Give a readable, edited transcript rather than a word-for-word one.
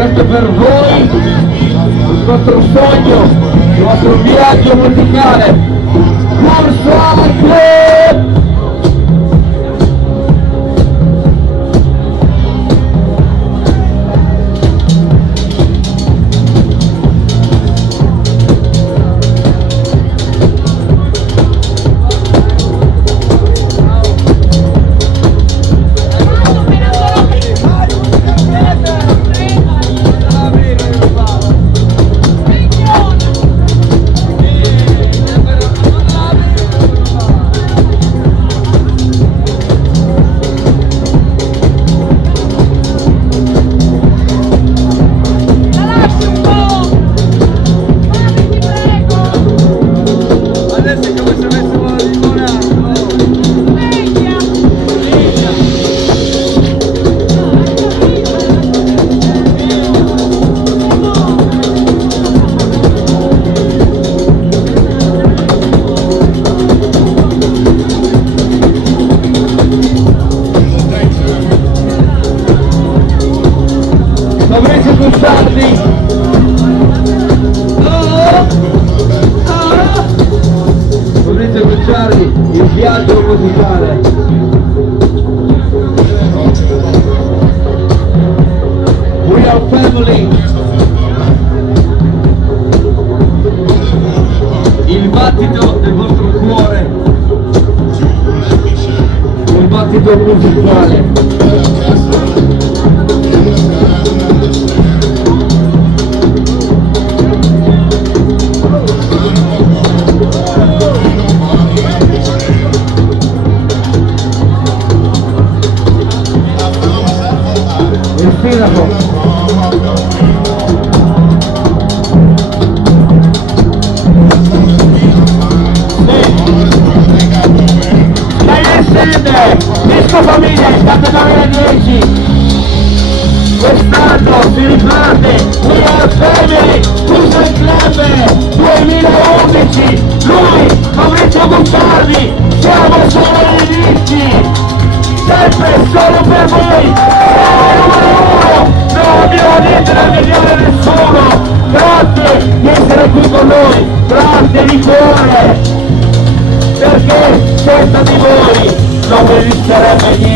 questo è per voi, il vostro sogno, il vostro viaggio musicale. Corso al club! Fabrizio Guzzardi, Fabrizio Guzzardi, il viaggio musicale. We are family. Il battito del vostro cuore, il battito musicale. Disco Famiglia è stato 2010, quest'anno si riparte We Are Family, Fusion Club 2011, lui, Fabrizio Guzzardi, siamo solo agli inizi, sempre solo per voi, non abbiamo niente da invidiare a nessuno, grazie di essere qui con noi, grazie di cuore, perché senza di voi non esisterebbe niente.